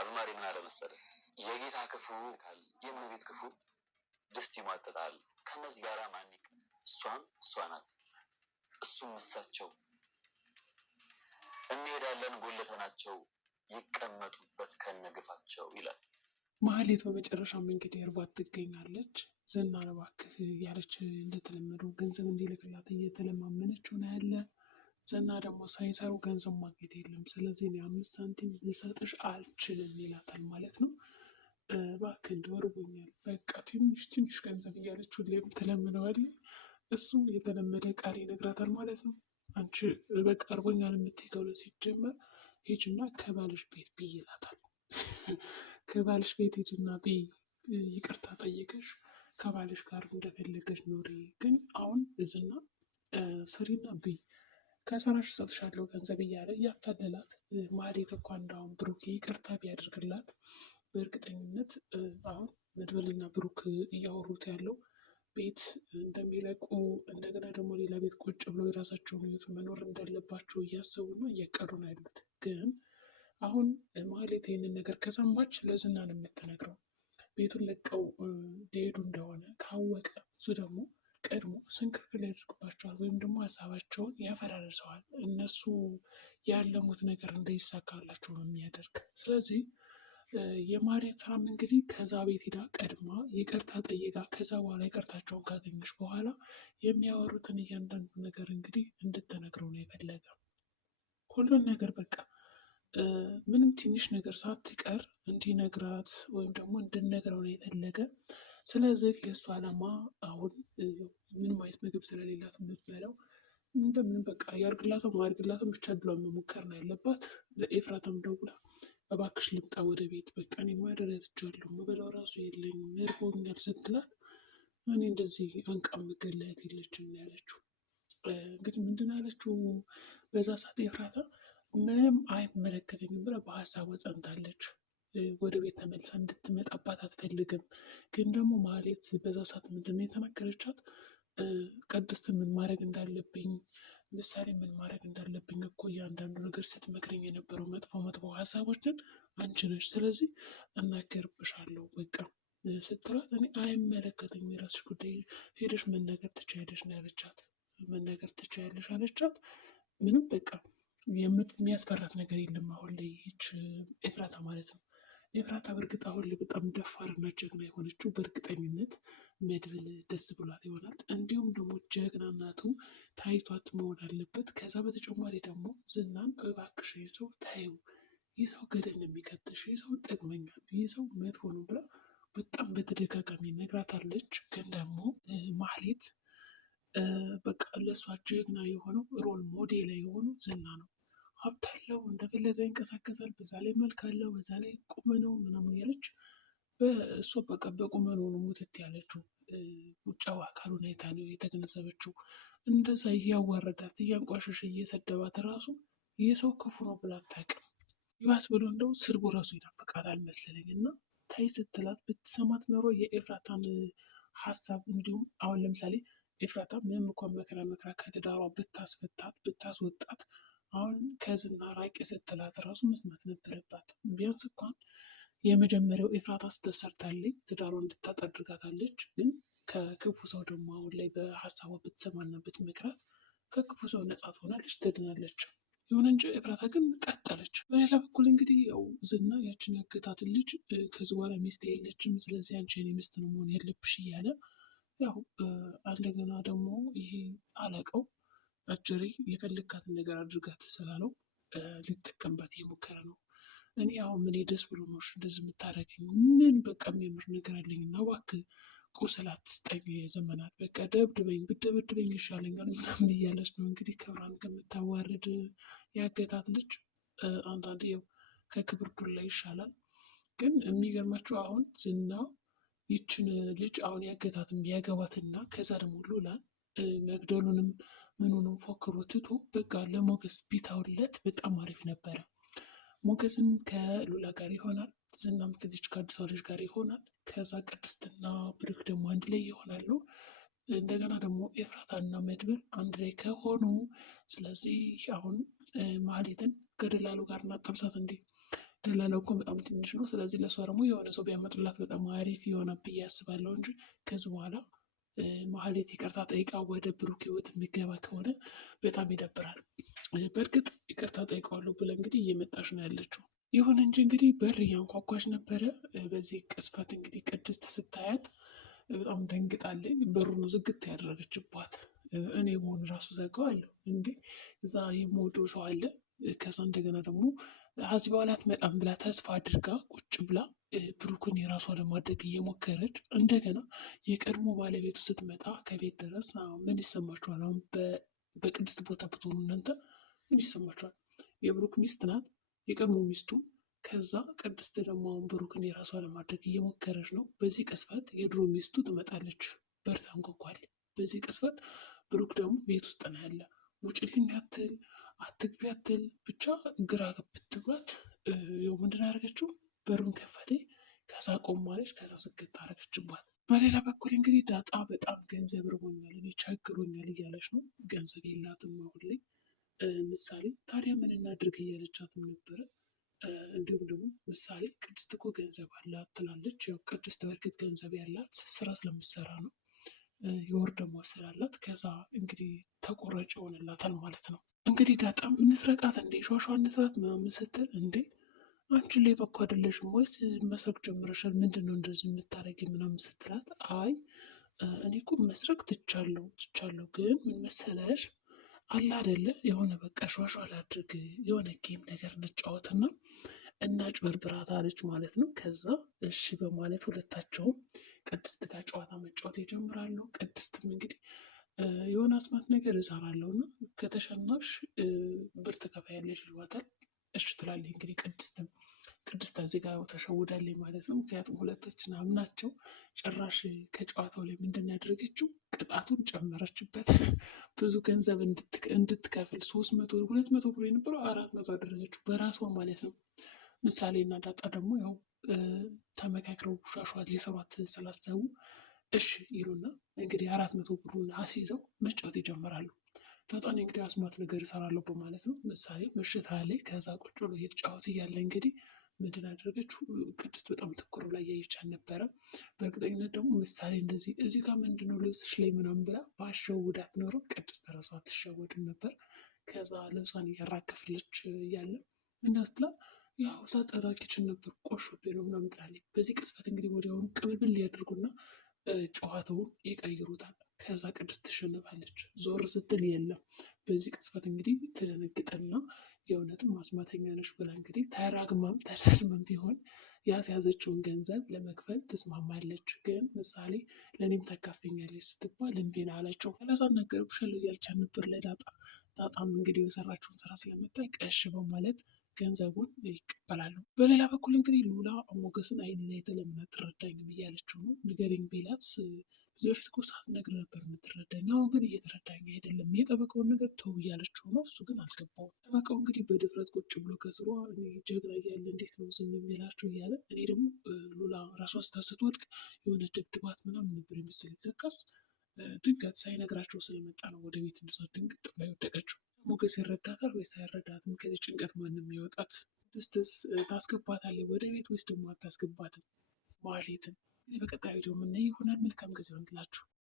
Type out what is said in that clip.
አዝማሪ ምን አለ መሰለህ? የጌታ ክፉ ካል የእመቤት ክፉ ድስት ይሟጠጣል። ከነዚህ ጋር ማን እሷም እሷ ናት እሱም እሳቸው እንሄዳለን ጎለተናቸው ይቀመጡበት ከነግፋቸው ይላል። ማህሌት በመጨረሻም እንግዲህ እርቧት ትገኛለች። ዝናን እባክህ ያለች እንደተለመደው ገንዘብ እንዲልክላት እየተለማመነችው ነው ያለ። ዝና ደግሞ ሳይሰሩ ገንዘብ ማግኘት የለም፣ ስለዚህ እኔ 5 ሳንቲም ልሰጥሽ አልችልም ይላታል ማለት ነው። እባክህ እንደው እርቦኛል፣ በቃ ትንሽ ትንሽ ገንዘብ እያለች ሁሌም ትለምነዋለች። እሱም የተለመደ ቃል ይነግራታል ማለት ነው። አንቺ በቃ እርቦኛል የምትይ ከሆነ ሲጀመር ሂጂና ከባልሽ ቤት ብይ ይላታል። ከባልሽ ቤት ሂጂና ብይ፣ ይቅርታ ጠይቀሽ ከባልሽ ጋር እንደፈለገሽ ኖሪ፣ ግን አሁን ዝና ስሪና ብይ ከሰራሽ እሰጥሻለሁ ገንዘብ እያለ እያታለላት። ማህሌት እኮ እንዳሁን ብሩክ ይቅርታ ቢያደርግላት በእርግጠኝነት አሁን መድበልና ብሩክ እያወሩት ያለው ቤት እንደሚለቁ እንደገና ደግሞ ሌላ ቤት ቁጭ ብለው የራሳቸውን ህይወት መኖር እንዳለባቸው እያሰቡና እያቀዱ ነው ያሉት። ግን አሁን ማህሌት ይህንን ነገር ከሰማች ለዝና ነው የምትነግረው። ቤቱን ለቀው ሊሄዱ እንደሆነ ካወቀ እሱ ደግሞ ቀድሞ ስንክክል ያደርግባቸዋል ወይም ደግሞ ሀሳባቸውን ያፈራርሰዋል። እነሱ ያለሙት ነገር እንዳይሳካላቸው ነው የሚያደርግ። ስለዚህ የማህሌት ስራም እንግዲህ ከዛ ቤት ሄዳ ቀድማ ይቅርታ ጠይቃ ከዛ በኋላ ይቅርታቸውን ካገኘች በኋላ የሚያወሩትን እያንዳንዱ ነገር እንግዲህ እንድትነግረው ነው የፈለገ። ሁሉን ነገር በቃ ምንም ትንሽ ነገር ሳትቀር እንዲነግራት ወይም ደግሞ እንድነግረው ነው የፈለገ። ስለዚህ የእሱ ዓላማ አሁን ምንም አይነት ምግብ ስለሌላት የምትበላው እንደምንም በቃ ያርግላትም አያርግላትም ብቻ ብሏን መሞከር ነው ያለባት። ለኤፍራታም ደውላ እባክሽ ልምጣ ወደ ቤት፣ በቃ እኔ ማደሪያ ትቻለሁ፣ ምበላው ራሱ የለኝም እርቦኛል ስትላት እኔ እንደዚህ አንቃ መገለያት የለችም ያለችው። እንግዲህ ምንድን ያለችው በዛ ሰዓት ኤፍራታ ምንም አይመለከተኝም ብላ በሀሳቧ ጸንታለች። ወደ ቤት ተመልሳ እንድትመጣባት አትፈልግም። ግን ደግሞ ማህሌት በዛ ሰዓት ምንድነው የተናገረቻት? ቅድስትን ምን ማድረግ እንዳለብኝ ምሳሌ ምን ማድረግ እንዳለብኝ እኮ እያንዳንዱ ነገር ስትመክረኝ የነበረው መጥፎ መጥፎ ሀሳቦችን አንቺ ነሽ፣ ስለዚህ እናገርብሻለሁ በቃ ስትላት እኔ አይመለከተኝም የራስሽ ጉዳይ ሄደሽ መናገር ትችያለሽ ነው ያለቻት። መናገር ትችያለሽ አለቻት። ምንም በቃ የሚያስፈራት ነገር የለም አሁን ላይ ይች ኤፍራታ ማለት ነው። ኤፍራታ በእርግጥ አሁን ላይ በጣም ደፋርና ጀግና የሆነችው በእርግጠኝነት መድብል ደስ ብሏት ይሆናል። እንዲሁም ደግሞ ጀግናነቱ ታይቷት መሆን አለበት። ከዛ በተጨማሪ ደግሞ ዝናን እባክሽ ይዘው ታዩ፣ ይህ ሰው ገደል ነው የሚከትሽ፣ ይህ ሰው ጥቅመኛ፣ ይህ ሰው መጥፎ ነው ብላ በጣም በተደጋጋሚ ነግራታለች። ግን ደግሞ ማህሌት በቃ ለእሷ ጀግና የሆነው ሮል ሞዴል የሆነው ዝና ነው። ሀብት አለው፣ እንደፈለገ ይንቀሳቀሳል፣ በዛ ላይ መልክ አለው፣ በዛ ላይ ቁመነው ምናምን ያለች በእሷ በቃ በቁመነው ነው ሙትት ያለችው። ውጫው አካሉን አይታ ነው የተገነዘበችው። እንደዛ እያዋረዳት እያንቋሸሸ እየሰደባት ራሱ ይህ ሰው ክፉ ነው ብላ አታውቅም። ይባስ ብሎ እንደው ስድቡ ራሱ ይናፍቃታል መሰለኝ። እና ታይ ስትላት ብትሰማት ኖሮ የኤፍራታን ሀሳብ እንዲሁም አሁን ለምሳሌ ኤፍራታ ምንም እንኳን መከራ ከትዳሯ ብታስፈታት ብታስወጣት አሁን ከዝና ራቂ ስትላት ራሱ መስማት ነበረባት። ቢያንስ እንኳን የመጀመሪያው ኤፍራታ ስተሰርታለች ትዳሯ እንድታጣ አድርጋታለች። ግን ከክፉ ሰው ደግሞ አሁን ላይ በሀሳቧ ብትሰማና ብትመክራት ከክፉ ሰው ነጻ ትሆናለች፣ ትድናለች። ይሁን እንጂ ኤፍራታ ግን ቀጠለች። በሌላ በኩል እንግዲህ ያው ዝና ያችን ያገታትን ልጅ ከዚህ በኋላ ሚስት የለችም፣ ስለዚህ አንቺ የኔ ሚስት ነው መሆን ያለብሽ እያለ ያው እንደገና ደግሞ ይሄ አለቃው አጀሬ የፈለካትን ነገር አድርጋት ስላለው ሊጠቀምባት እየሞከረ ነው። እኔ አሁን ምን ደስ ብሎ ነው እንደዚህ የምታደርገኝ? ምን በቃ የሚያምር ነገር አለኝ እና እባክህ ቁስል አትስጠኝ፣ የዘመናት በቃ ደብድበኝ፣ ብደበድበኝ ይሻለኛል ምናምን እያለች ነው እንግዲህ ክብሯን ከምታዋርድ ያገታት ልጅ አንዳንዴ ያው ከክብር ዱላ ይሻላል። ግን የሚገርማቸው አሁን ዝና ይችን ልጅ አሁን ያገታትን ቢያገባትና ከዛ ደግሞ ሉላ መግደሉንም ምኑንም ፎክሮ ትቶ በቃ ለሞገስ ቢታውለት በጣም አሪፍ ነበረ። ሞገስም ከሉላ ጋር ይሆናል፣ ዝናም ከዚች ከአዲሷ ልጅ ጋር ይሆናል። ከዛ ቅድስትና ብሩክ ደግሞ አንድ ላይ ይሆናሉ። እንደገና ደግሞ ኤፍራታና መድብል አንድ ላይ ከሆኑ ስለዚህ አሁን ማህሌትን ገደላሉ ጋር እናጠብሳት እንዴ ደላላው እኮ በጣም ትንሽ ነው። ስለዚህ ለእሷ ደግሞ የሆነ ሰው ቢያመጡላት በጣም አሪፍ የሆነ ብዬ አስባለሁ እንጂ ከዚህ በኋላ ማህሌት ይቅርታ ጠይቃ ወደ ብሩክ ህይወት የሚገባ ከሆነ በጣም ይደብራል። በእርግጥ ይቅርታ ጠይቀዋለሁ ብለ እንግዲህ እየመጣች ነው ያለችው። ይሁን እንጂ እንግዲህ በር እያንኳኳች ነበረ። በዚህ ቅስፈት እንግዲህ ቅድስት ስታያት በጣም ደንግጣለች። በሩን ዝግት ያደረገችባት። እኔ በሆን ራሱ ዘጋዋለሁ እንዴ እዛ የምወደው ሰው አለ። ከዛ እንደገና ደግሞ ከዚህ በኋላ አትመጣም ብላ ተስፋ አድርጋ ቁጭ ብላ ብሩክን የራሷ ለማድረግ እየሞከረች እንደገና የቀድሞ ባለቤቱ ስትመጣ ከቤት ድረስ ምን ይሰማችኋል? አሁን በቅድስት ቦታ ብትሆኑ እናንተ ምን ይሰማችኋል? የብሩክ ሚስት ናት፣ የቀድሞ ሚስቱ። ከዛ ቅድስት ደግሞ አሁን ብሩክን የራሷ ለማድረግ እየሞከረች ነው። በዚህ ቅስፈት የድሮ ሚስቱ ትመጣለች፣ በር ታንኳኳል። በዚህ ቅስፈት ብሩክ ደግሞ ቤት ውስጥ ነው ያለ። ውጭልኝ አትል አትግቢ አትል ብቻ ግራ ገብት ብሏት ምንድን ያደረገችው በሩን ከፈቴ። ከዛ ቆማለች። ከዛ ስግት አደረገችባት። በሌላ በኩል እንግዲህ ዳጣ በጣም ገንዘብ ርቦኛል፣ እኔ ቸግሮኛል እያለች ነው። ገንዘብ የላትም አሁን ላይ። ምሳሌ ታዲያ ምን እናድርግ እያለቻትም ነበረ። እንዲሁም ደግሞ ምሳሌ ቅድስት እኮ ገንዘብ አላት ትላለች። ያው ቅድስት በእርግጥ ገንዘብ ያላት ስራ ስለምትሰራ ነው፣ የወር ደመወዝ ስላላት። ከዛ እንግዲህ ተቆራጭ ይሆንላታል ማለት ነው። እንግዲህ ዳጣም እንስረቃት እንዴ ሿሿ እንስራት ምናምን ስትል እንዴ አንቺ ላይ በኮ አይደለሽም ወይስ መስረቅ ጀምረሻል? ምንድን ነው እንደዚህ የምታደርጊ ምናምን ስትላት፣ አይ እኔ እኮ መስረቅ ትቻለሁ ግን ምን መሰለሽ አለ አይደለ የሆነ በቃ ሿሿ ላድርግ የሆነ ጌም ነገር እንጫወትና እናጭበርብራት አለች ማለት ነው። ከዛ እሺ በማለት ሁለታቸውም ቅድስት ጋር ጨዋታ መጫወት ይጀምራሉ። ቅድስትም እንግዲህ የሆነ አስማት ነገር እሰራለሁ እና ከተሸናሽ ብር ትከፍያለሽ ይሏታል። እሺ ትላለች። እንግዲህ ቅድስት እዚህ ጋር ተሸውዳለች ማለት ነው። ምክንያቱም ሁለቶችን አምናቸው ጭራሽ ከጨዋታው ላይ ምንድን ያደረገችው ቅጣቱን ጨመረችበት። ብዙ ገንዘብ እንድትከፍል 200 ብር የነበረው 400 አደረገችው በራሷ ማለት ነው። ምሳሌ እና ዳጣ ደግሞ ያው ተመካክረው ሻሿት ሊሰሯት ስላሰቡ እሺ ይሉና እንግዲህ 400 ብሩን አስይዘው መጫወት ይጀምራሉ። ዳጣን እንግዲህ አስማት ነገር እሰራለሁ በማለት ነው። ምሳሌ ምሽት ላይ ከዛ ቁጭ ብሎ እየተጫወቱ እያለ እንግዲህ ምንድን አደረገችው ቅድስት በጣም ትኩር ብላ እያየቻት ነበረ። በእርግጠኝነት ደግሞ ምሳሌ እንደዚህ እዚህ ጋር ምንድነው ልብስሽ ላይ ምናምን ብላ ባሸውዳት ኖረው ቅድስት ራሷ አትሸወድም ነበር። ከዛ ልብሷን እያራከፍለች እያለ ምንድን ስትላት ያው ሳጸዳ ኪችን ነበር ቆሾብኝ ነው ምናምን ትላለች። በዚህ ቅጽበት እንግዲህ ወዲያውኑ ቅብብል ያደርጉና ጨዋታውን ይቀይሩታል። ከዛ ቅድስት ትሸንፋለች። ዞር ስትል የለም። በዚህ ቅጽበት እንግዲህ ትደነግጥና የእውነትም አስማተኛ ነሽ ብላ እንግዲህ ተራግማም ተሰድመም ቢሆን ያስያዘችውን ገንዘብ ለመክፈል ትስማማለች። ግን ምሳሌ ለእኔም ታካፍኛለች ስትባል እምቢን አለችው። ለዛ ነገር ብሸል እያልቻት ነበር ለዳጣ። ዳጣም እንግዲህ የሰራችውን ስራ ስለመታይ ቀሽ በማለት ገንዘቡን ይቀበላሉ። በሌላ በኩል እንግዲህ ሉላ ሞገስን አይኔ ላይ ለምን አትረዳኝም እያለችው ነው። ንገሪኝ ቢላት ብዙ በፊት እኮ ሳትነግር ነበር የምትረዳኝ፣ አሁን ግን እየተረዳኝ አይደለም፣ የጠበቀውን ነገር ተው እያለችው ነው። እሱ ግን አልገባውም። ጠበቃው እንግዲህ በድፍረት ቁጭ ብሎ ከስሯ ጀግና እያለ እንዴት ነው ዝም የሚላቸው እያለ እኔ ደግሞ ሉላ ራሷን ስትወድቅ የሆነ ድብድባት ምናምን ነበር የመሰለኝ። ለካስ ድንገት ሳይነግራቸው ስለመጣ ነው ወደ ቤት እንድሳት ድንግጥ ብላ የወደቀችው። ሞገስ ይረዳታል ወይስ አይረዳትም? ከዚህ ጭንቀት ማንም የሚወጣት ቅድስትስ ታስገባታለች ወደ ቤት ወይስ ደግሞ አታስገባትም? ማህሌትን በቀጣይ ቪዲዮ የምናይ ይሆናል። መልካም ጊዜ ይሆንላችሁ።